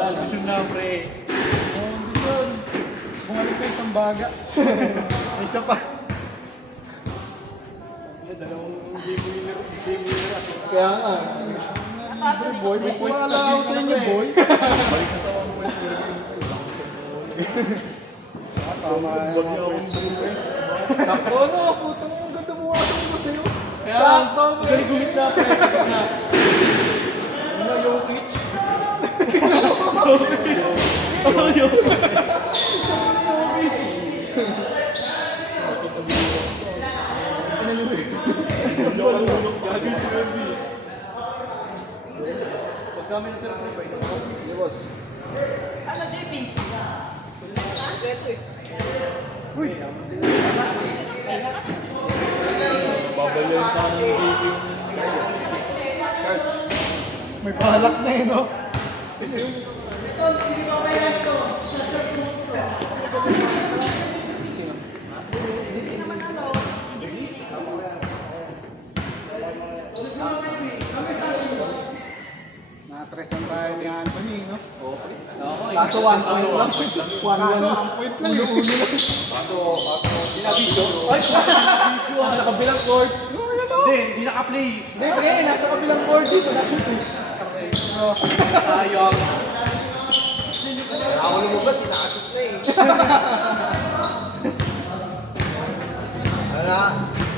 Wala na. Gusto na, pre. Kondisyon. Bumalik ka isang baga. Isa pa. Dalawang game winner. Kaya nga. Boy, may points na ako sa inyo, boy. Balik na sa 1 point. Tama na yung mga points na rin. Sakto na, puto mo. Ang ganda mo ako ko sa'yo. Sakto mo. Galing gumit na, pre. Sakto na. Ano yung pitch? Pagkami na tira pre. Sige, boss. Ano, JP? Uy! Babalayan ka ng JP. May palak na eh, no? Na-atresan tayo ni Anthony, no? Kaso 1 point lang. 1 point lang. Ulo-ulo lang. Pinabidyo. Ay! Nasa kabilang court. Hindi, hindi naka-play. Hindi, pre. Nasa kabilang board dito. Na-shoot eh. Sayang. Ako lumabas, nakashoot na eh. Wala.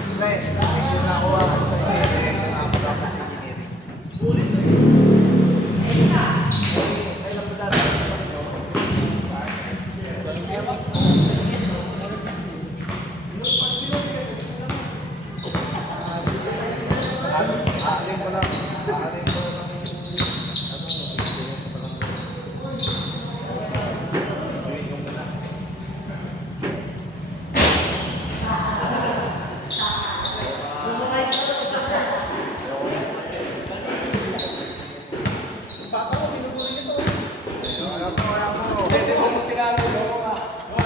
Hindi, sa section na ako ako sa inyo. Section na ako dapat sa engineering. Ay, napunta na ako sa inyo. Aarin ko lang. Aarin ko lang.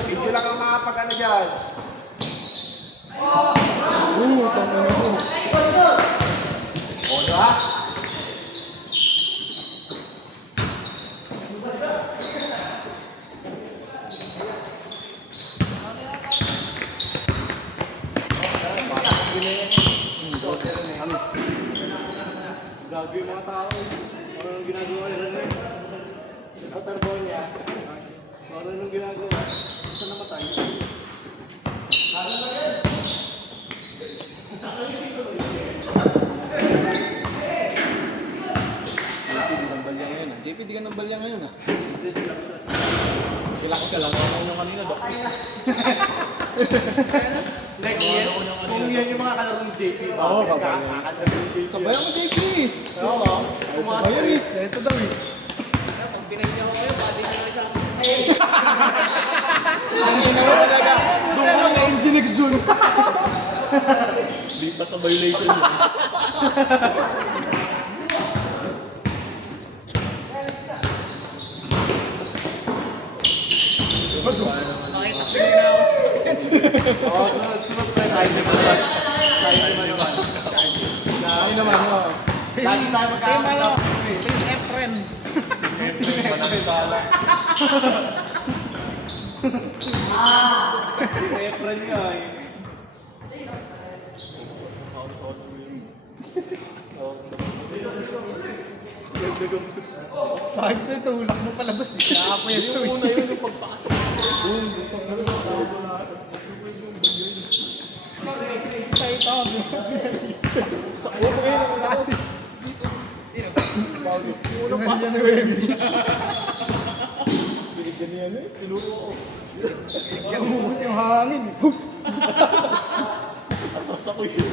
Video lang ang makapag-ano dyan. Tama na mo. Oda. Gago yung mga tao. Ano nung ginagawa nila na yun? Waterball niya. Ano nung ginagawa? Saan namatay? JP, di ka ng balya ngayon ah. Relax ka lang. Ano yung kanina, Dok? Like, kung yan yung mga kalaro ni JP, Oo, kabayan. Sabayan mo, JP! Oo. Ay, sabayan eh. Ito daw eh. Ang ina mo talaga. Doon ka na engine exhaust. Lipat sa violation yun. Oo, sunod tayo. Tayo naman. Ay naman, oh. Lagi tayo magkakasap. Team Efren. Manakasala. Efren nga eh. Bakit sa tulak mo palabas eh. Nakapwesto eh. Yung una yun, yung pagpasok. Boom, dito na rin. Tayo tawag. Sa ulo kayo ng klase. Unang pasok ni Wemby. Ganyan eh. Tinuro ko. Kaya umubos yung hangin eh. Atas ako yun.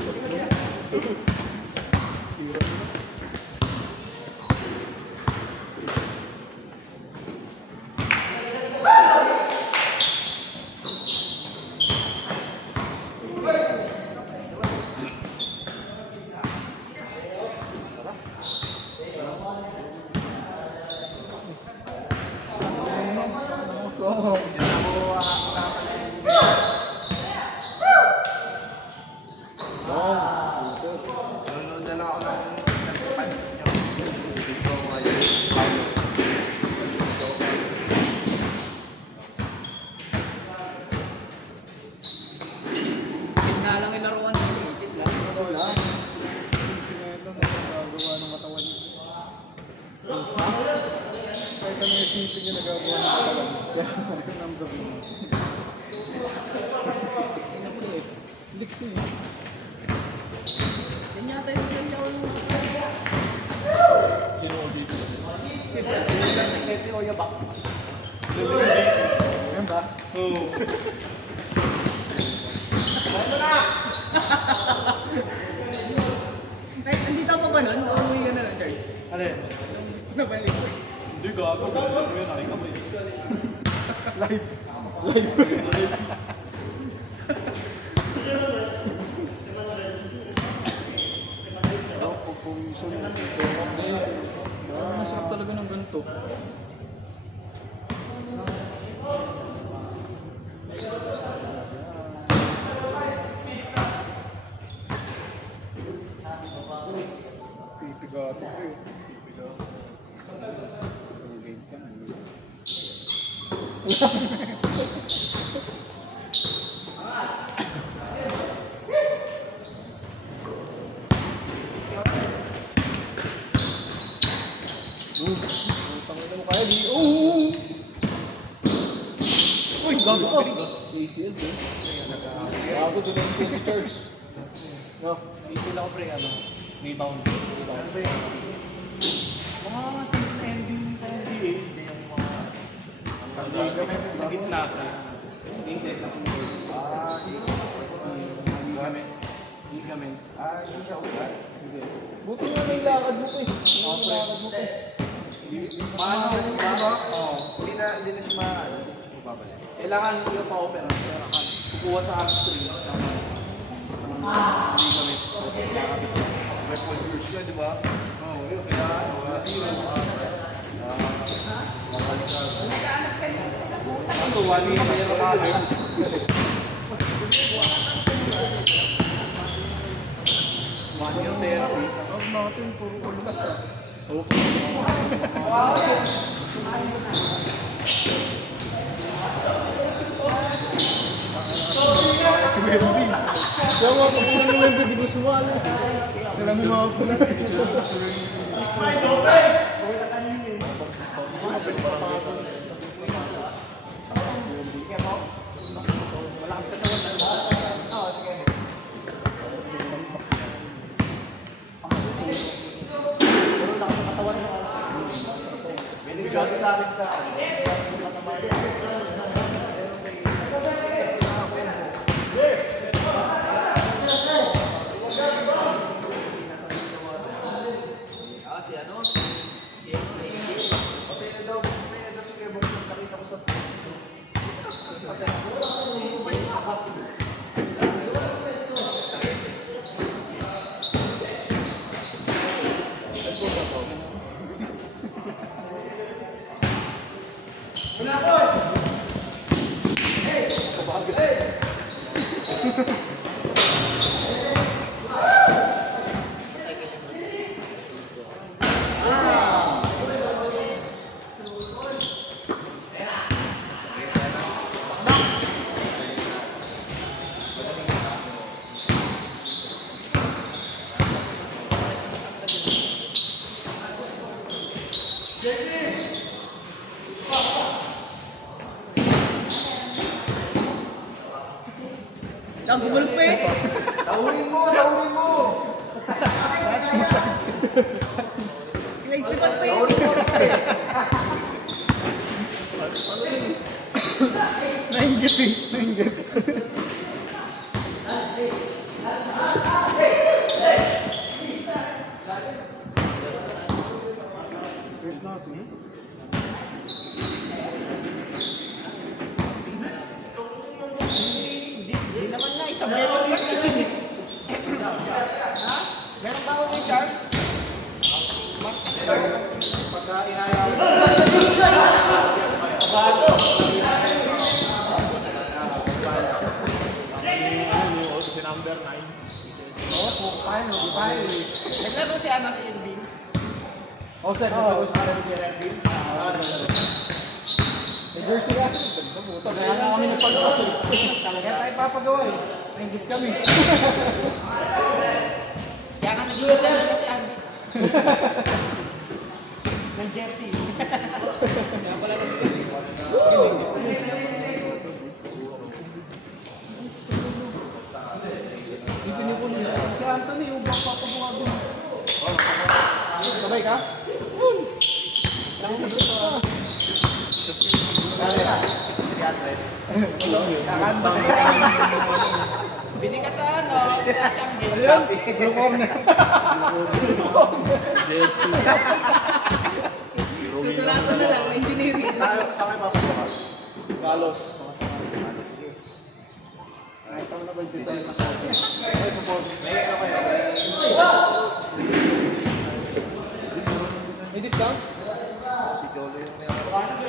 Oo. Nanonood na lang ako ng Kahit ano yung simple yung nagagawa ng katawan. Kaya yun ang gawin. Liksi eh. Yan yata yung ganyan. Sino ko dito? Secretary o yabak. Ayan ba? Oo. Ay, andito pa ba nun? Uuwi ka na lang, Charles. Ano yan? Nabalik ko. Hindi gago. Gago yun. Nakita mo yun. Live. Sarap po kung sunod. Masarap talaga ng ganito. Pipigato ko eh. Ang games yan. Tangina mo kaya di. Oh! Uy, gago ka. ACL din. Gago doon ang ACL si Charles. No. Easy lang ako pre. Ano? Rebound. Rebound. Mga season ending sa NBA. Hindi yung mga... Sa gitna pre. Hindi sa ligaments. Ligaments. Hindi siya ugat. Buti nga may lakad mo ko eh. May lakad mo ko eh. Paano? Hindi na siya mababalik. Kailangan yung pa-opera. Kukuha sa hamstring. Ligaments. Record years yun, di ba? Oo, yun. Kailangan. Ano? 1 year na yung kagay. One year therapy. Huwag natin, puro ulas ah. Si Wendy. Kaya mga kapunan ni Wendy, di ko sumalo. Sila mo mga kapunan. Gabi sa akin sa... Si ano? Patay na daw si Kebong mas nakita ko sa... Nagugulp eh. Saurin mo! Saurin mo! Naisipan pa yun. Saurin mo! Nainggit eh. Nainggit. Wait natin. Hindi naman na, isang beses lang yun. Meron ba ako kay Charles? Pagka inaya mo. Bago! Si number 9. Oo, kung paano, di ba eh. Naglaro si Ana si Elvin. Oh, sir, nagtapos na rin si Redville. May jersey kasi, nagtabuto. Kaya nga kami nagpagpasok. Talaga tayo papagawa eh. Nainggit kami. Kaya nga nag-iilan kasi Andy. Ng jersey. Kaya pala nabigay. Si Anthony, yung bang papabuha doon. Sabay ka? Bili ka sa ano, sa Changi. Blue corner. Susulatan na lang, engineering. Sa may papabuha? Carlos. May ano kaya? May discount? Si Jolo yung may ano.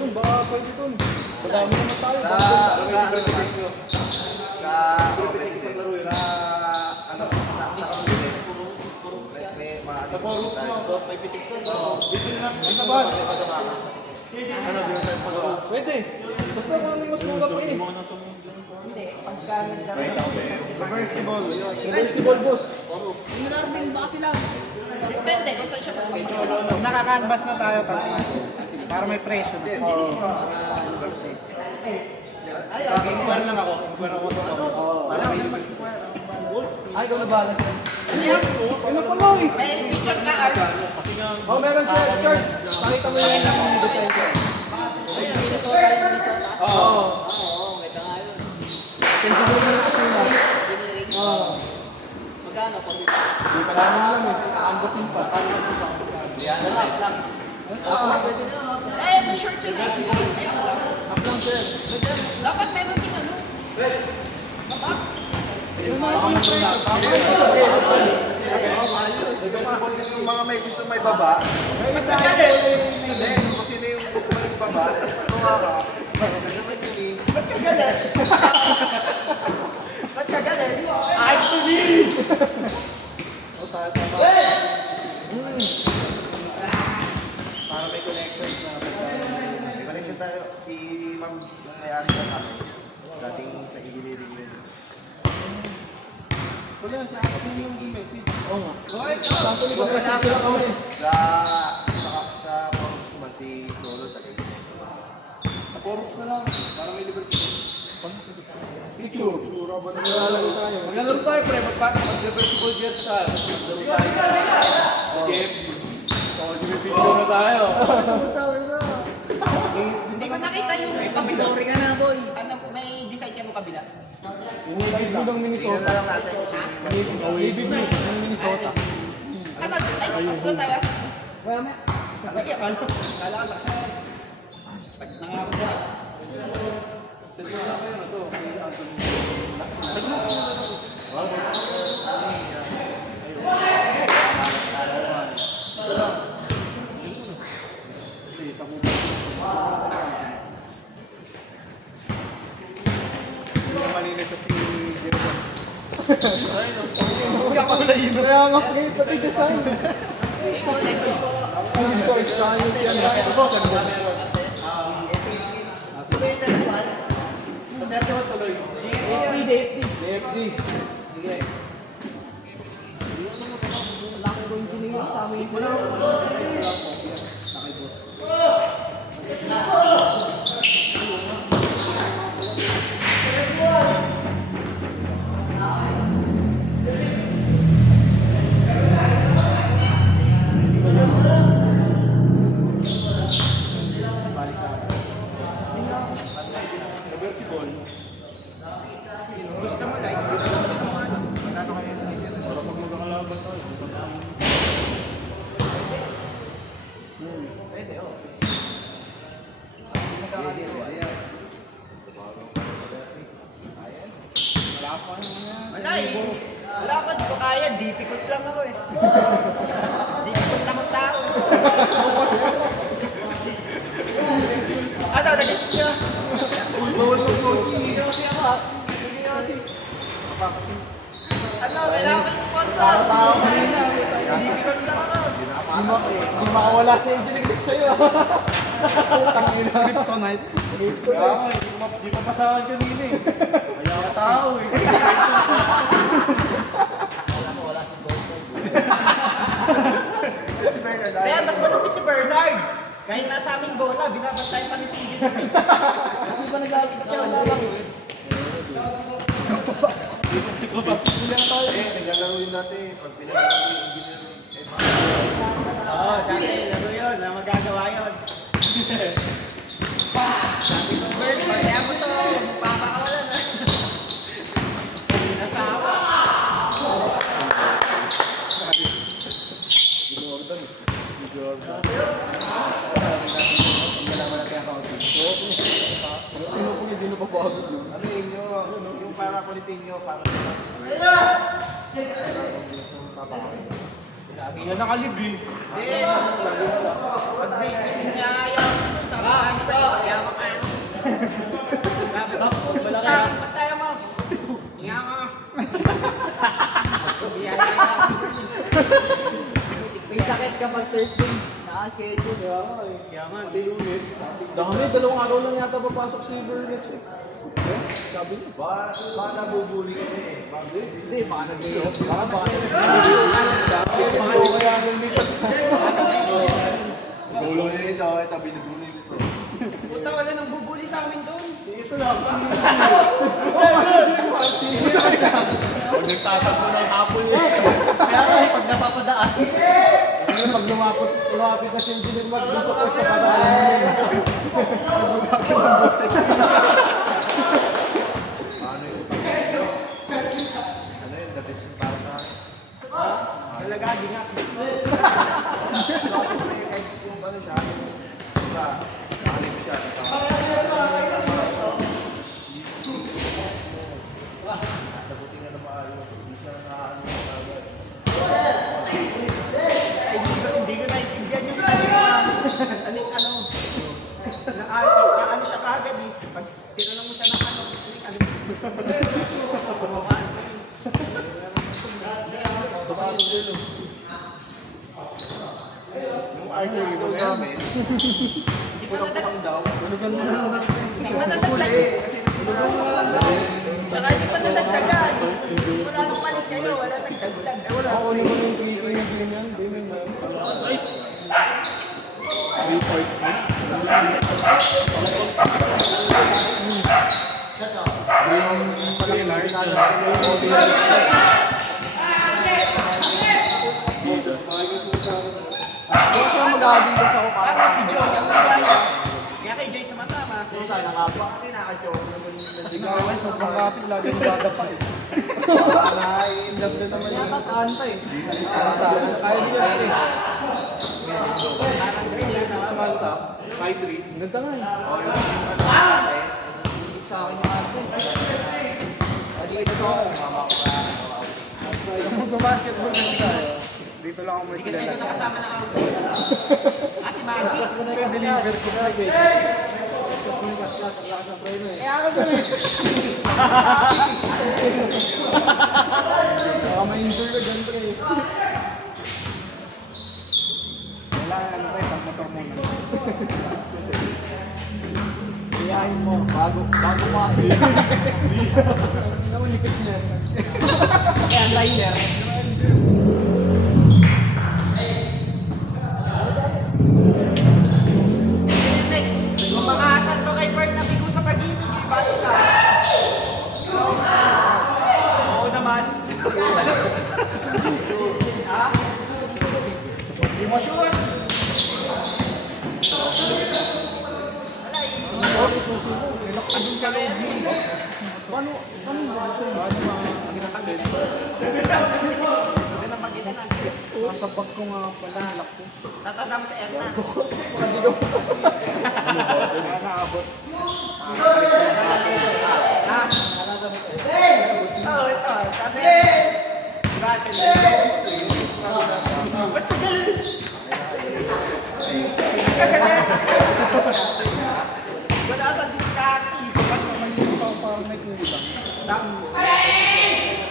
Yun, baka pwede doon. Madami naman tayo. Sa ano naman? Sa may mga Sa forums mo, boss, may pitik ko. Dito na. Ano ba? Ano, di na tayo pagawa. Pwede. Basta kung ano yung mas mura pa eh. Reversible. Reversible, boss. Inarmin ba sila? Depende kung saan siya pupunta. Nakakanvas na tayo tatlo. Para may presyo na. Ay, okay. Para lang ako. Para ako ito. Para may Ay, ikaw na bahala siya. Ano pa lang eh? May picture ka, Art. kasi nga, Oh, meron siya, Charles. Pakita mo yung design ko. Oo. Sensible mo na kasi na. Oo. Magkano po? Hindi pa namin alam eh. Kaambasin pa. Ay, may short yun. Up lang, sir. Dapat meron din ano. Yung mga may gusto may baba. Hindi, kung sino yung gusto may baba, tuwa ka. Ba't ka galit? Ba't ka galit? Actually! O, sama. Para may collection na. May connection tayo. Si Ma'am may-ari ng kami. Dating sa engineering din. Wala, sa akin yung message. Oo nga. Sample ko pa siya sila kami. Sa forums naman si Lolo tagay. Sa forums na lang. Para may liberty. Picture. Pura ba na nilalagay tayo? maglalaro tayo, pre. Mag-reversible jets tayo. Maglaro tayo. Jeff. So, may video na tayo. Hindi ko nakita yung Pag-story ka na, boy. ano, may design ka mo kabila. Yung Navy Blue ng Tingnan Minnesota. na lang natin kung sino yung Navy Blue ng Minnesota. Ano? Ay, gusto tayo? Sige, ano? Kala ka lang. Pag nangako ko. Sa dito na kayo na to. Manila sa si Jerome. Kaya nga free pati design. I'm so extraño siya na sa FD. Reversible. Gusto mo like? Magkano kayo? Para pag magkakalaban tayo. Wala eh. Wala ko, di ko kaya. Difficult lang ako eh. Difficult lang ang tao. Ano, nag-gets niya? Bawal mo po si... Ano, kailangan ko yung sponsor. Tao kanina. Difficult lang ako. Hindi makawala sa engineering sa'yo. Tangina. Kryptonite. Kaya nga, di pa pasahan kanina eh. Kaya ka tao eh. Si Bernard. Kaya mas malapit si Bernard. Kahit nasa aming bola, binabantayan pa ni Sige. Hindi ba nag-aalala ka? Wala lang. Naglalaro yun dati. Pag pinag-aaral yung engineer. Oo, dati, laro yun. Na magagawa yun. Sabi ko, Bert, kaya mo to. Magpapakawalan na. Nasawa. Ano yun yung para kulitin nyo, para Yan nakalib eh. Hindi. Pag may niya ayaw, sabi sa akin pa, kaya makain. Sabi ko, ba't tayo mo? Hinga mo. May sakit kapag Thursday. Naka-schedule. Kaya nga, di Lunes. Dami, 2 araw lang yata papasok si Burnett eh. Sabi niya. baka nabubuli kasi eh. Hindi, baka nag-iop. Baka kaya nandito. Gulo nyo ito, ito binubuli nito. Puta, wala nang bubuli sa amin doon. Pag nagtatakbo ng hapon eh. Kaya nga, pag napapadaan. Ano, pag lumapit na si Engineer Mark dun sa course sa paraan. Ano yung utang? Ano yun, the best yung para sa akin. Talaga, di nga. Kasi kahit yung ano siya, sa alim siya. Nabuti nga na maayos. Hindi siya nakaano sa agad. Hindi ko naiintindihan yung ano siya kagad eh. Pag tinanong mo siya ng ano, Yung archery daw namin, hindi ko lang putang daw. hindi pa nadagdagan. Tsaka hindi pa nadagdagan. Wala nang palis kayo, wala nagdagdag. Wala. Ako naman yung kiki na ganyan. Hindi may Yung pala-large na Kung siya mag-aabing sa ako para Parang si Joy, ang nagaya. Kaya kay Joy sama-sama. sana nakapit. Bakit nakaka-joke naman Hindi ka naman sobrang kapit lagi ng dadapa eh. Nakaka-inlove na naman yun. Tataan pa eh. Kaya di ka rin eh. Samantha, 5-3. Ganda nga eh. O yung ano natin, Sa akin yung ate. dito ako, mama ko pa. Kung mag-basketball kasi tayo, dito lang ako may Kasi kilala. ito nakasama ng ako. Si Maggie. Deliver ko na eh. Kaya ako doon eh. Baka ma-injure ka dyan pre. Wala ano ba yung motor muna. Iyahin mo, bago kasi. Naulikas niya. Kaya liner. Lumakasan to kay Bert na bigo sa pag-ibig. Bakit ka? Oo naman. Ha? Hindi mo sure. Abis ka na yan. Paano nasa bag ko nga pala lock ko. Tatanda mo sa Erna. Nakaabot. Ha? Oo, ito. Sabi. Grabe. Ba't ka galit? Wala sa diskarte. Parang may kulang.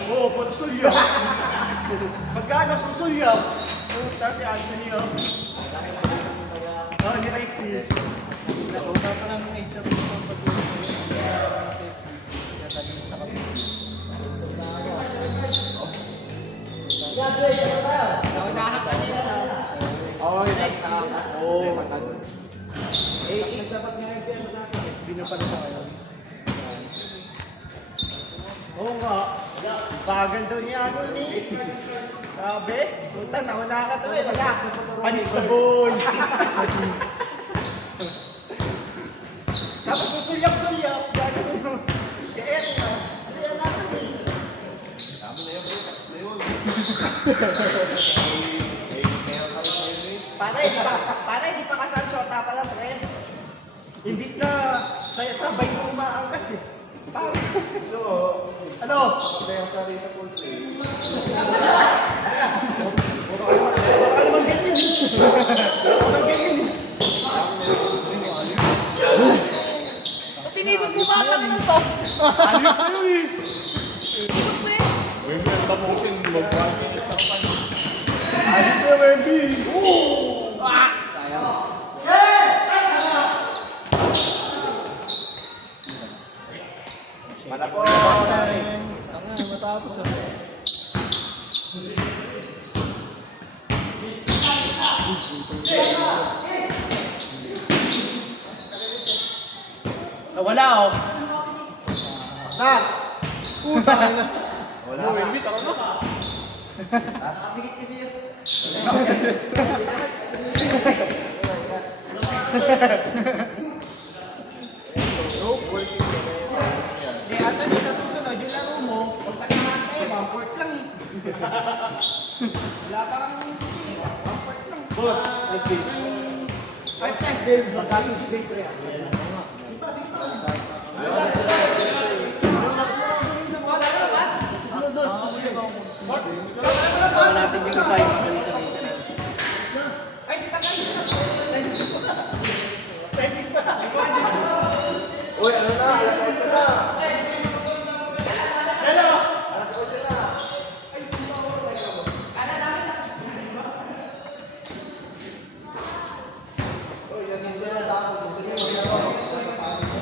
Oo, pagsulya. Pagkano susulya? Tapos si Anthony, oh. Oh, ni Rexy. Nauna pa lang ng HR ko ng sa kapit. Naunahan ka nila. Oo, matad. nga. Bagal daw niya ano ni. Sabi, puta, nauna ka tuloy. Wala. Panis na boy. Tapos susulyak-sulyak. Gagawin. Kaya eto na. Ano yan natin eh. Pare, di pa kasal shota pa lang, pre. Imbis na sabay mo umaangkas eh. Pare. So, Ano? ito yung sarili sa full play. Baka naman ganyan eh. Baka naman ganyan eh. Tinigil mo ba kami ng to? Ayos na yun eh. Wemby, ang tapusin. Mag-1 minutes ako pa. Ayos na, Wemby. Sayang. Panapon! Tanga, matapos ah. Sa wala oh. Nak! Puta ka na. Wala Ano, ka. Wemby, tara na. Bigit kasi yan. Hindi, ato ni sa susunod, yung laro mo, punta ka naman tayo, 1-4 lang eh. Wala parang 1-4 lang. Boss, let's go. 5 days, magkatong days pre. Tama natin yung isa yung magaling sa maintenance. Uy, ano na? Alas 8 na. Alas 8 na. Uy, yan yung sila dapat. Gusto niyo yung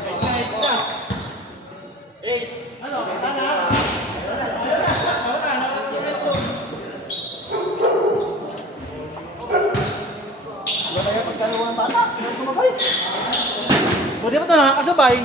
Buti pa ito nakakasabay.